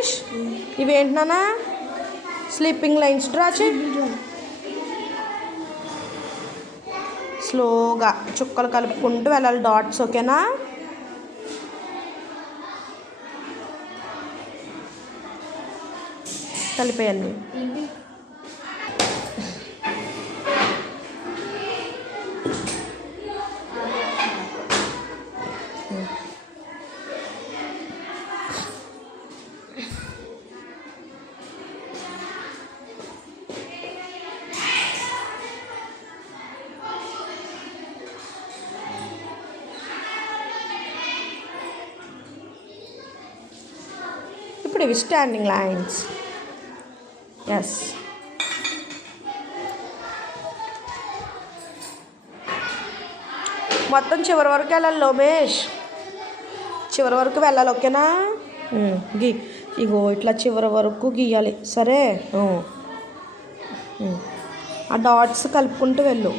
ఉమేష్ ఇవేంటి నాన్న sleeping lines draw చేయి స్లోగా చుక్కలు కలుపుకుంటూ వెళ్ళాలి డాట్స్ ఓకేనా కలిపేయాలి ఇప్పుడు ఇవి స్టాండింగ్ లైన్స్ ఎస్ మొత్తం చివరి వరకు వెళ్ళాలి లోమేష్ చివరి వరకు వెళ్ళాలి ఓకేనా ఇగో ఇట్లా చివరి వరకు గీయాలి సరే ఆ డాట్స్ కలుపుకుంటూ వెళ్ళు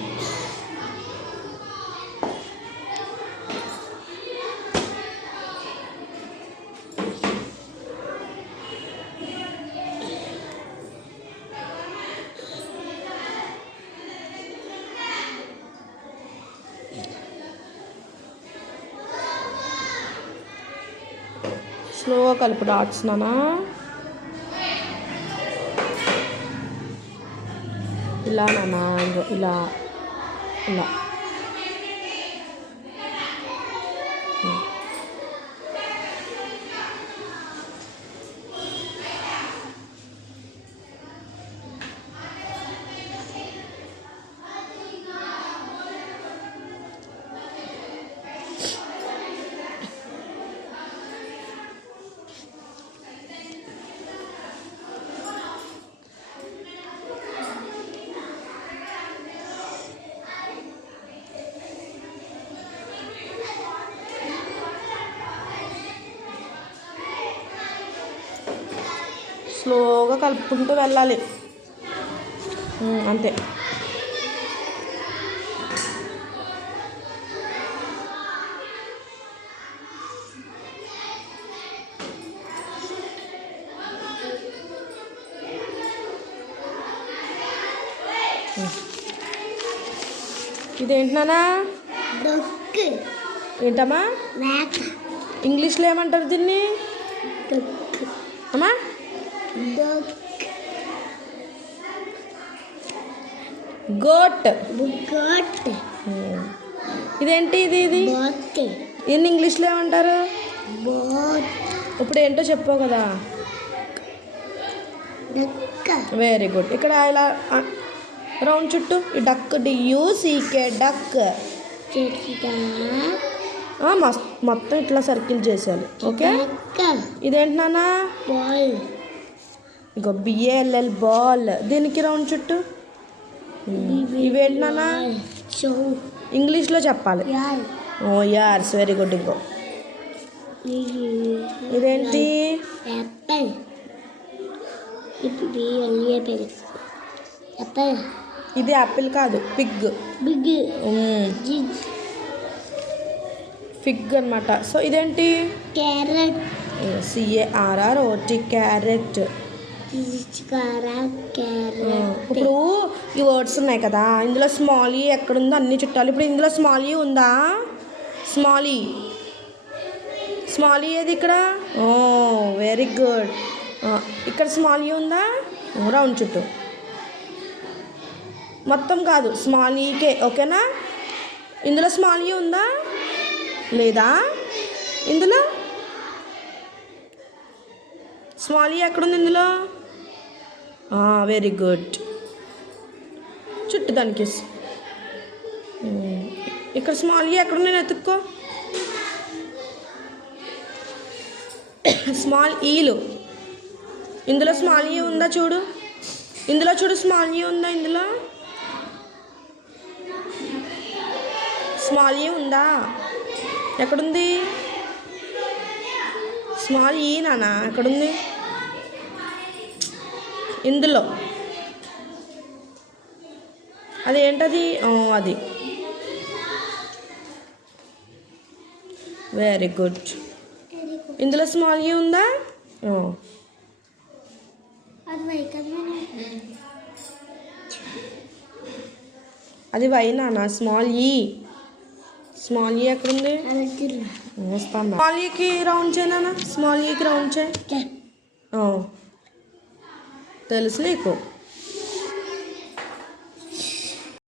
స్లోగా కలుపు డాట్స్ నానా ఇలా నానా ఇలా ఇలా స్లోగా కలుపుకుంటూ వెళ్ళాలి అంతే ఇదేంటి నానా ఏంటమ్మా ఇంగ్లీష్లో ఏమంటారు దీన్ని అమ్మా గోట్ ఇదేంటి ఇది దీన్ని ఇంగ్లీష్లో ఏమంటారు ఇప్పుడు ఏంటో చెప్పావు కదా వెరీ గుడ్ ఇక్కడ ఇలా రౌండ్ చుట్టూ ఈ డక్ డియూసీకే డక్ మొత్తం ఇట్లా సర్కిల్ చేసేయాలి ఓకే ఇదేంటి నాన్న ఇగో బిఏఎల్ఎల్ బాల్ దీనికి రౌండ్ చుట్టూ ఇవేంటి నాన్న ఇంగ్లీష్లో చెప్పాలి ఓ యార్స్ వెరీ గుడ్ ఇంకో ఇదేంటి ఇది యాపిల్ కాదు పిగ్ ఫిగ్ అనమాట సో ఇదేంటి క్యారెట్ CARROT క్యారెట్ ఇప్పుడు ఈ వర్డ్స్ ఉన్నాయి కదా ఇందులో స్మాల్ ఈ ఎక్కడుందో అన్ని చుట్టాలి ఇప్పుడు ఇందులో స్మాల్ ఈ ఉందా స్మాల్ ఈ ఏది ఇక్కడ ఓ వెరీ గుడ్ ఇక్కడ స్మాల్ ఈ ఉందా రౌండ్ చుట్టూ మొత్తం కాదు స్మాల్ ఈకే ఓకేనా ఇందులో స్మాల్ ఈ ఉందా లేదా ఇందులో స్మాల్ ఈ ఎక్కడుంది ఇందులో వెరీ గుడ్ చుట్టూ దానికి ఇక్కడ స్మాల్ ఈ ఎక్కడ నేను ఎత్తుక్కో స్మాల్ ఈలు ఇందులో స్మాల్ ఈ ఉందా చూడు ఇందులో చూడు స్మాల్ ఈ ఉందా ఇందులో స్మాల్ ఈ ఉందా ఎక్కడుంది స్మాల్ ఈ నానా ఎక్కడుంది ఇందులో అదేంటది అది వెరీ గుడ్ ఇందులో స్మాల్ ఈ ఉందా అది వై నాన్న. స్మాల్ ఈ. స్మాల్ ఈ ఎక్కడుంది? వస్తాను. స్మాల్ ఈకి రౌండ్ చేయి నాన్న. స్మాల్ ఈకి రౌండ్ చేయి. తెలుసు నీకు.